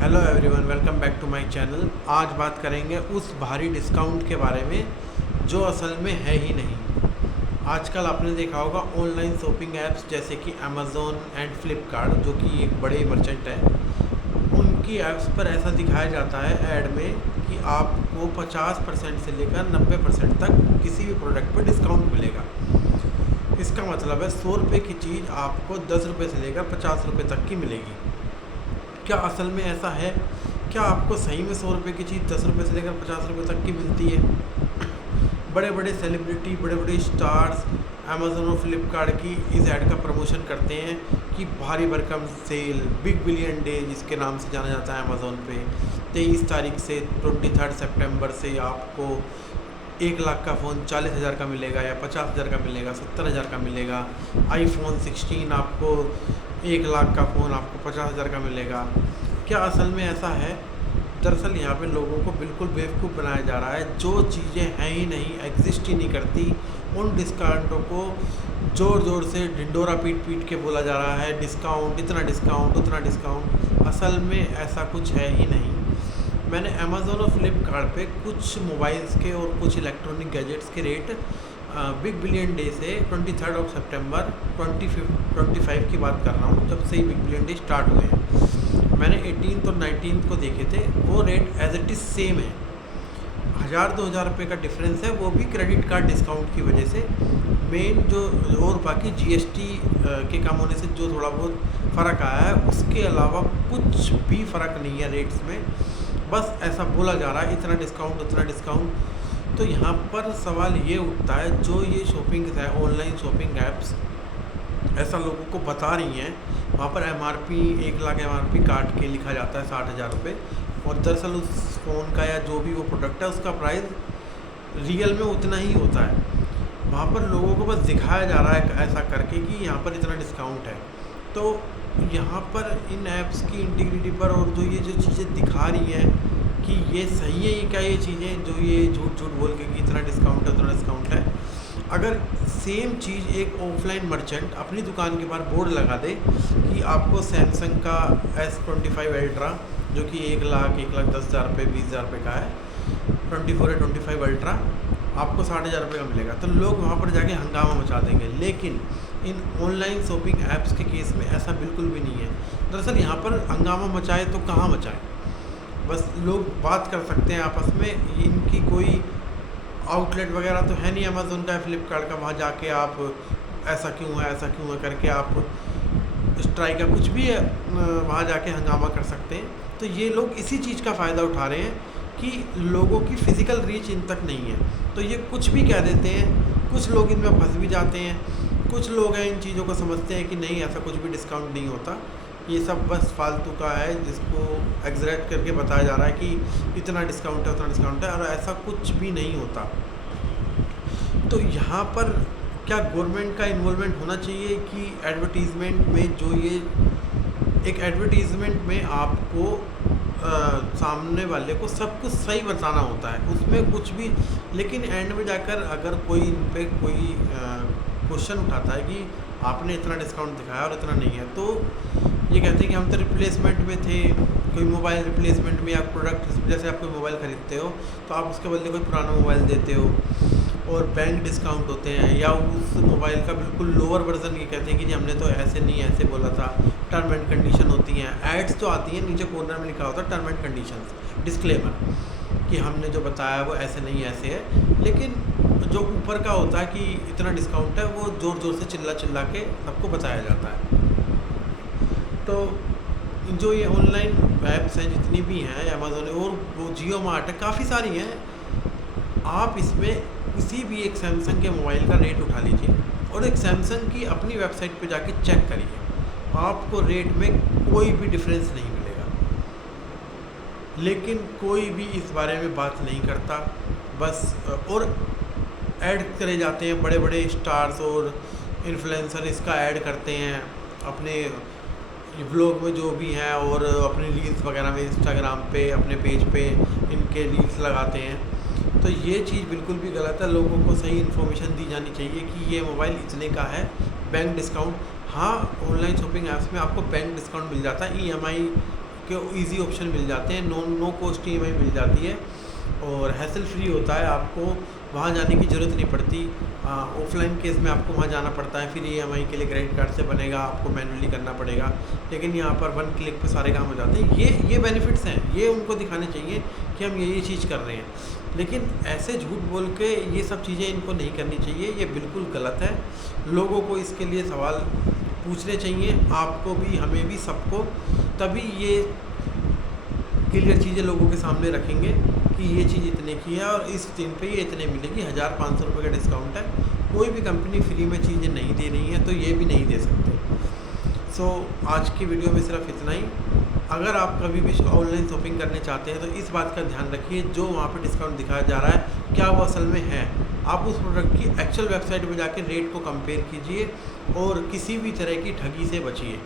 Hello everyone, welcome back to my channel. आज बात करेंगे उस भारी डिस्काउंट के बारे में जो असल में है ही नहीं। आजकल आपने देखा होगा ऑनलाइन शॉपिंग ऐप्स जैसे कि अमेज़ॉन एंड फ्लिपकार्ट, जो कि एक बड़े मर्चेंट हैं, उनकी ऐप्स पर ऐसा दिखाया जाता है ऐड में कि आपको 50% से लेकर 90% तक किसी भी प्रोडक्ट पर डिस्काउंट मिलेगा। इसका मतलब है 100 रुपये की चीज़ आपको 10 रुपये से लेकर 50 रुपये तक की मिलेगी। क्या असल में ऐसा है? क्या आपको सही में 100 रुपये की चीज़ 10 रुपये से लेकर 50 रुपये तक की मिलती है? बड़े बड़े सेलिब्रिटी, बड़े बड़े स्टार्स अमेज़न और फ्लिपकार्ट की इस ऐड का प्रमोशन करते हैं कि भारी भरकम सेल, बिग बिलियन डे जिसके नाम से जाना जाता है अमेज़न पे, 23 तारीख से 23 सितंबर से आपको 1 लाख का फ़ोन 40,000 का मिलेगा, या 50,000 का मिलेगा, 70,000 का मिलेगा। आईफोन 16 आपको 1 लाख का फ़ोन आपको 50,000 का मिलेगा। क्या असल में ऐसा है? दरअसल यहाँ पे लोगों को बिल्कुल बेवकूफ़ बनाया जा रहा है। जो चीज़ें हैं ही नहीं, एग्जिस्ट ही नहीं करती, उन डिस्काउंटों को ज़ोर ज़ोर से ढिंडोरा पीट पीट के बोला जा रहा है, डिस्काउंट, इतना डिस्काउंट, उतना डिस्काउंट। असल में ऐसा कुछ है ही नहीं। मैंने अमेज़न और फ्लिपकार्ट पे कुछ मोबाइल्स के और कुछ इलेक्ट्रॉनिक गैजेट्स के रेट बिग बिलियन डे से 23 सितंबर 25 की बात कर रहा हूँ, जब से ही बिग बिलियन डे स्टार्ट हुए हैं, मैंने 18 और 19 को देखे थे। वो rate as it is same है। 1,000-2,000 रुपये का डिफरेंस है, वो भी क्रेडिट कार्ड डिस्काउंट की वजह से। मेन जो और बाकी जीएसटी के कम होने से जो थोड़ा बहुत फ़र्क आया है, उसके अलावा कुछ भी फ़र्क नहीं है रेट्स में। बस ऐसा बोला जा रहा है इतना डिस्काउंट, उतना डिस्काउंट। तो यहाँ पर सवाल ये उठता है, जो ये शॉपिंग है, ऑनलाइन शॉपिंग ऐप्स ऐसा लोगों को बता रही हैं, वहाँ पर एमआरपी 1 लाख एमआरपी काट के लिखा जाता है 60,000 रुपये, और दरअसल उस फ़ोन का या जो भी वो प्रोडक्ट है उसका प्राइस रियल में उतना ही होता है। वहाँ पर लोगों को बस दिखाया जा रहा है ऐसा करके कि यहाँ पर इतना डिस्काउंट है। तो यहाँ पर इन ऐप्स की इंटीग्रिटी पर, और जो ये जो चीज़ें दिखा रही हैं कि ये सही है, ये क्या ये चीज़ें जो ये झूठ झूठ बोल के कि इतना डिस्काउंट है, उतना डिस्काउंट है। अगर सेम चीज़ एक ऑफलाइन मर्चेंट अपनी दुकान के बाहर बोर्ड लगा दे कि आपको सैमसंग का S25 अल्ट्रा, जो कि 1,10,000 रुपये, 20,000 रुपये का है, 24 या 25 अल्ट्रा आपको 60,000 रुपये का मिलेगा, तो लोग वहाँ पर जाके हंगामा मचा देंगे। लेकिन इन ऑनलाइन शॉपिंग ऐप्स के केस में ऐसा बिल्कुल भी नहीं है। दरअसल यहाँ पर हंगामा मचाए तो कहाँ मचाए, बस लोग बात कर सकते हैं आपस में। इनकी कोई आउटलेट वगैरह तो है नहीं अमेज़न का, फ्लिपकार्ट का, वहाँ जाके आप ऐसा क्यों है, ऐसा क्यों है करके आप स्ट्राइक का कुछ भी है वहाँ जाके हंगामा कर सकते हैं। तो ये लोग इसी चीज़ का फ़ायदा उठा रहे हैं कि लोगों की फ़िज़िकल रीच इन तक नहीं है, तो ये कुछ भी कह देते हैं। कुछ लोग इनमें फंस भी जाते हैं, कुछ लोग हैं इन चीज़ों को समझते हैं कि नहीं, ऐसा कुछ भी डिस्काउंट नहीं होता, ये सब बस फालतू का है, जिसको एग्जैक्ट करके बताया जा रहा है कि इतना डिस्काउंट है, उतना डिस्काउंट है, और ऐसा कुछ भी नहीं होता। तो यहाँ पर क्या गवर्नमेंट का इन्वॉल्वमेंट होना चाहिए कि एडवर्टीज़मेंट में, जो ये एक एडवर्टीज़मेंट में आपको सामने वाले को सब कुछ सही बताना होता है, उसमें कुछ भी, लेकिन एंड में जाकर अगर कोई इन पे कोई क्वेश्चन उठाता है कि आपने इतना डिस्काउंट दिखाया और इतना नहीं है, तो ये कहते हैं कि हम तो रिप्लेसमेंट में थे, कोई मोबाइल रिप्लेसमेंट में, या प्रोडक्ट, जैसे आप कोई मोबाइल ख़रीदते हो तो आप उसके बदले कोई पुराना मोबाइल देते हो, और बैंक डिस्काउंट होते हैं, या उस मोबाइल का बिल्कुल लोअर वर्जन ये कहते हैं कि जी हमने तो ऐसे नहीं ऐसे बोला था। टर्म एंड कंडीशन होती हैं, एड्स जो आती हैं नीचे कॉर्नर में लिखा होता है टर्म एंड कंडीशंस, डिस्क्लेमर, कि हमने जो बताया वो ऐसे नहीं ऐसे है। लेकिन जो ऊपर का होता है कि इतना डिस्काउंट है, वो ज़ोर ज़ोर से चिल्ला चिल्ला के सबको बताया जाता है। तो जो ये ऑनलाइन ऐप्स हैं जितनी भी हैं, अमेज़न और वो जियो मार्ट है, काफ़ी सारी हैं। आप इसमें किसी भी एक सैमसंग के मोबाइल का रेट उठा लीजिए और एक सैमसंग की अपनी वेबसाइट पे जाके चेक करिए, आपको रेट में कोई भी डिफरेंस नहीं मिलेगा। लेकिन कोई भी इस बारे में बात नहीं करता, बस और ऐड करे जाते हैं। बड़े बड़े स्टार्स और इन्फ्लुएंसर इसका ऐड करते हैं अपने व्लॉग में जो भी हैं, और अपनी रील्स वगैरह में, इंस्टाग्राम पे अपने पेज पे इनके रील्स लगाते हैं। तो ये चीज़ बिल्कुल भी गलत है। लोगों को सही इन्फॉर्मेशन दी जानी चाहिए कि ये मोबाइल इतने का है, बैंक डिस्काउंट। हाँ, ऑनलाइन शॉपिंग ऐप्स में आपको बैंक डिस्काउंट मिल जाता है, ईएमआई के ईजी ऑप्शन मिल जाते हैं, नो कॉस्ट EMI मिल जाती है और हैसल फ्री होता है, आपको वहाँ जाने की ज़रूरत नहीं पड़ती। ऑफलाइन केस में आपको वहाँ जाना पड़ता है, फिर EMI के लिए क्रेडिट कार्ड से बनेगा, आपको मैनुअली करना पड़ेगा। लेकिन यहाँ पर 1 क्लिक पे सारे काम हो जाते हैं। ये बेनिफिट्स हैं, ये उनको दिखाने चाहिए कि हम ये चीज़ कर रहे हैं। लेकिन ऐसे झूठ बोल के ये सब चीज़ें इनको नहीं करनी चाहिए, ये बिल्कुल गलत है। लोगों को इसके लिए सवाल पूछने चाहिए, आपको भी, हमें भी, सबको। तभी ये क्लियर चीज़ें लोगों के सामने रखेंगे कि ये चीज़ इतने की है और इस दिन पे ये इतने मिलेगी। 1500 रुपये का डिस्काउंट है, कोई भी कंपनी फ्री में चीज़ें नहीं दे रही है, तो ये भी नहीं दे सकते। सो आज की वीडियो में सिर्फ इतना ही। अगर आप कभी भी ऑनलाइन शॉपिंग करने चाहते हैं तो इस बात का ध्यान रखिए, जो वहाँ पे डिस्काउंट दिखाया जा रहा है क्या वो असल में है। आप उस प्रोडक्ट की एक्चुअल वेबसाइट पर जाकर रेट को कंपेयर कीजिए और किसी भी तरह की ठगी से बचिए।